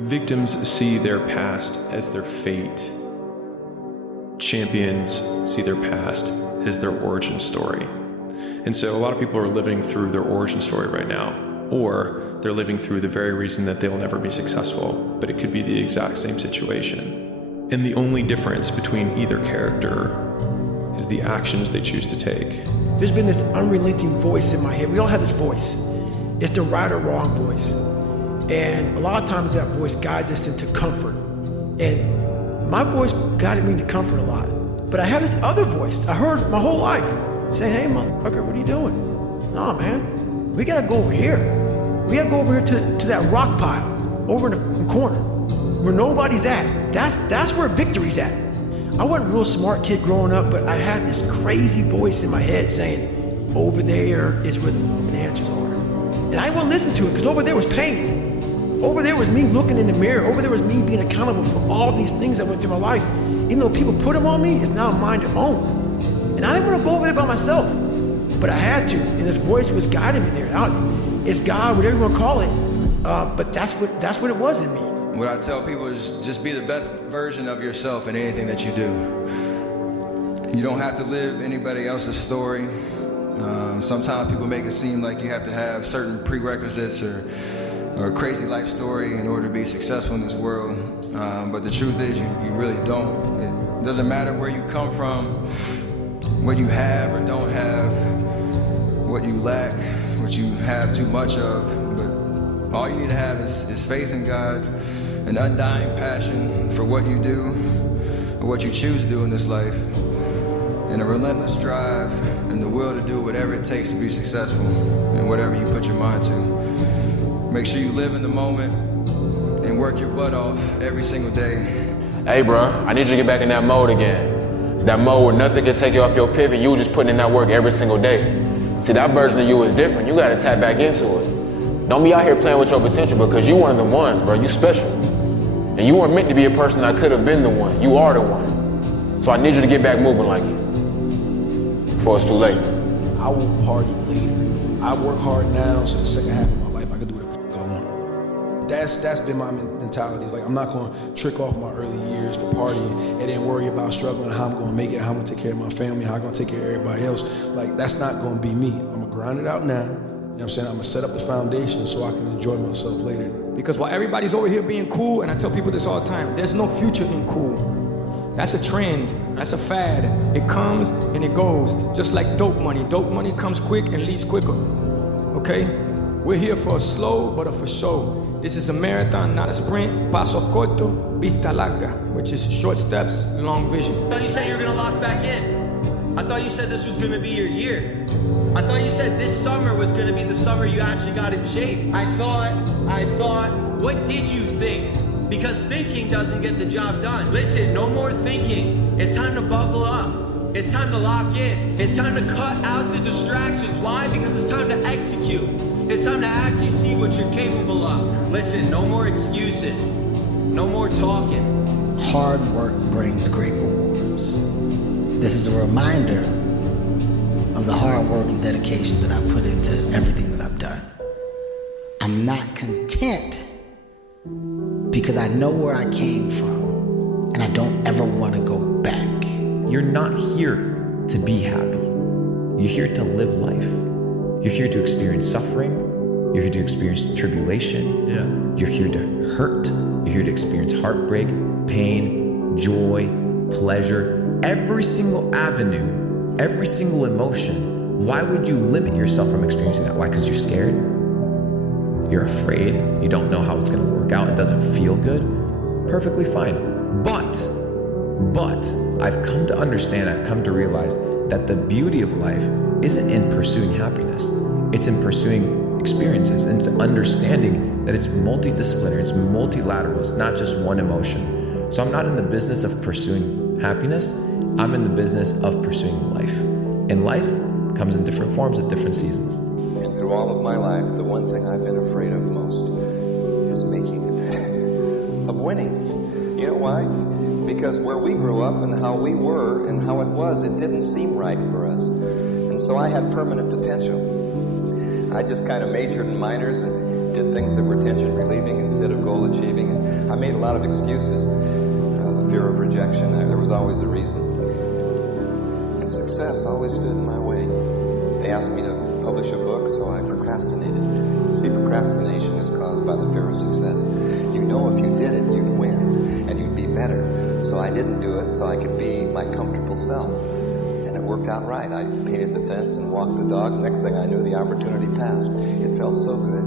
Victims see their past as their fate. Champions see their past as their origin story. And so a lot of people are living through their origin story right now, or they're living through the very reason that they'll never be successful, but it could be the exact same situation. And the only difference between either character is the actions they choose to take. There's been this unrelenting voice in my head. We all have this voice. It's the right or wrong voice. And a lot of times that voice guides us into comfort. And my voice guided me into comfort a lot. But I had this other voice I heard my whole life saying, hey, motherfucker, what are you doing? Nah, man, we gotta go over here. We gotta go over here to that rock pile over in the corner where nobody's at. That's where victory's at. I wasn't a real smart kid growing up, but I had this crazy voice in my head saying, over there is where the answers are. And I wouldn't listen to it because over there was pain. Over there was me looking in the mirror. Over there was me being accountable for all these things that went through my life. Even though people put them on me, it's now mine to own. And I didn't want to go over there by myself, but I had to. And this voice was guiding me there. It's God, whatever you want to call it, but that's what it was in me. What I tell people is just be the best version of yourself in anything that you do. You don't have to live anybody else's story. Sometimes people make it seem like you have to have certain prerequisites or a crazy life story in order to be successful in this world. But the truth is you really don't. It doesn't matter where you come from, what you have or don't have, what you lack, what you have too much of, but all you need to have is faith in God, an undying passion for what you do, or what you choose to do in this life, and a relentless drive and the will to do whatever it takes to be successful in whatever you put your mind to. Make sure you live in the moment and work your butt off every single day. Hey bro, I need you to get back in that mode again. That mode where nothing can take you off your pivot, you just putting in that work every single day. See, that version of you is different. You gotta tap back into it. Don't be out here playing with your potential because you one of the ones, bro. You special. And you weren't meant to be a person that could have been the one. You are the one. So I need you to get back moving like it before it's too late. I will party later. I work hard now, so the second half of my life I can do whatever I want. That's been my mentality. It's like I'm not gonna trick off my early years for partying and then worry about struggling, how I'm gonna make it, how I'm gonna take care of my family, how I'm gonna take care of everybody else. Like, that's not gonna be me. I'm gonna grind it out now. You know what I'm saying? I'm gonna set up the foundation so I can enjoy myself later. Because while everybody's over here being cool, and I tell people this all the time, there's no future in cool. That's a trend, that's a fad. It comes and it goes, just like dope money. Dope money comes quick and leaves quicker, okay? We're here for a slow, but a for show. This is a marathon, not a sprint. Paso corto, vista larga, which is short steps, long vision. I thought you said you were gonna lock back in. I thought you said this was gonna be your year. I thought you said this summer was gonna be the summer you actually got in shape. I thought, what did you think? Because thinking doesn't get the job done. Listen, no more thinking. It's time to buckle up. It's time to lock in. It's time to cut out the distractions. Why? Because it's time to execute. It's time to actually see what you're capable of. Listen, no more excuses. No more talking. Hard work brings great rewards. This is a reminder of the hard work and dedication that I put into everything that I've done. I'm not content because I know where I came from and I don't ever want to go back. You're not here to be happy. You're here to live life. You're here to experience suffering. You're here to experience tribulation. You're here to hurt. You're here to experience heartbreak, pain, joy, pleasure. Every single avenue, every single emotion. Why would you limit yourself from experiencing that? Why? Because you're scared? You're afraid? You don't know how it's going to work out? It doesn't feel good? Perfectly fine. But I've come to understand, I've come to realize that the beauty of life isn't in pursuing happiness. It's in pursuing experiences, and it's understanding that it's multidisciplinary, it's multilateral, it's not just one emotion. So I'm not in the business of pursuing happiness, I'm in the business of pursuing life. And life comes in different forms at different seasons. And through all of my life, the one thing I've been afraid of most is making it, of winning. You know why? Because where we grew up and how we were and how it was, it didn't seem right for us. And so I had permanent potential. I just kind of majored in minors and did things that were tension relieving instead of goal achieving. I made a lot of excuses. Fear of rejection, there was always a reason. And success always stood in my way. They asked me to publish a book, so I procrastinated. See, procrastination is caused by the fear of success. You know if you did it, you'd win, and you'd be better. So I didn't do it so I could be my comfortable self. And it worked out right. I painted the fence and walked the dog. Next thing I knew, the opportunity passed. It felt so good.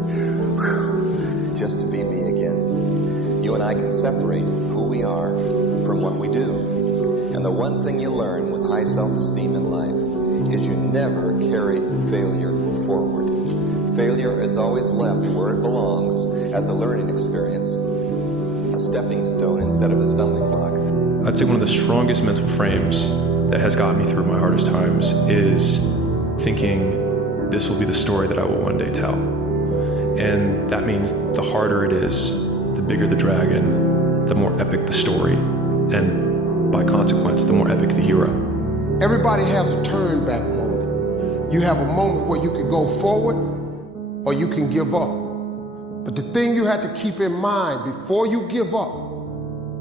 Whew, just to be me again. You and I can separate who we are from what we do. And the one thing you learn with high self-esteem in life is you never carry failure forward. Failure is always left where it belongs as a learning experience, a stepping stone instead of a stumbling block. I'd say one of the strongest mental frames that has gotten me through my hardest times is thinking this will be the story that I will one day tell. And that means the harder it is, the bigger the dragon, the more epic the story, and by consequence, the more epic the hero. Everybody has a turn back moment. You have a moment where you can go forward or you can give up. But the thing you have to keep in mind before you give up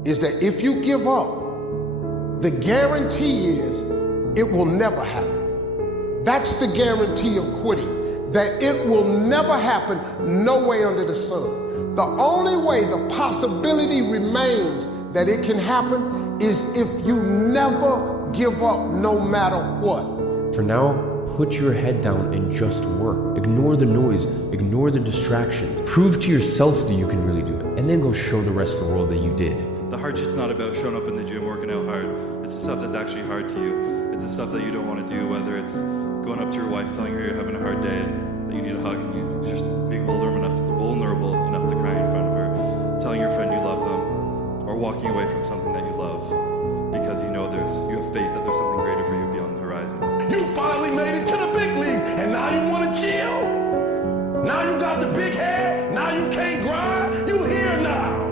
is that if you give up, the guarantee is it will never happen. That's the guarantee of quitting, that it will never happen no way under the sun. The only way the possibility remains that it can happen is if you never give up no matter what. For now, put your head down and just work. Ignore the noise, ignore the distractions. Prove to yourself that you can really do it, and then go show the rest of the world that you did. The hardship's not about showing up in the gym, working out hard. It's the stuff that's actually hard to you. It's the stuff that you don't want to do, whether it's going up to your wife, telling her you're having a hard day and that you need a hug, and you just being vulnerable enough to cry in front of her, telling your friend you love them, or walking away from something that you love because you know you have faith that there's something greater for you beyond the horizon. You finally made it to the big leagues, and now you want to chill? Now you got the big head, now you can't grind? You here now.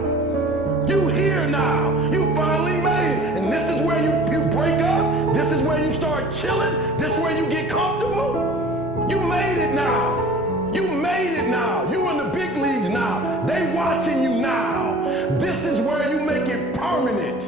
You here now. You finally made it. And this is where you break up. This is where you start chilling. This is where you get comfortable. You made it now. You made it now. You in the big leagues now. They watching you now. This is where you make it permanent.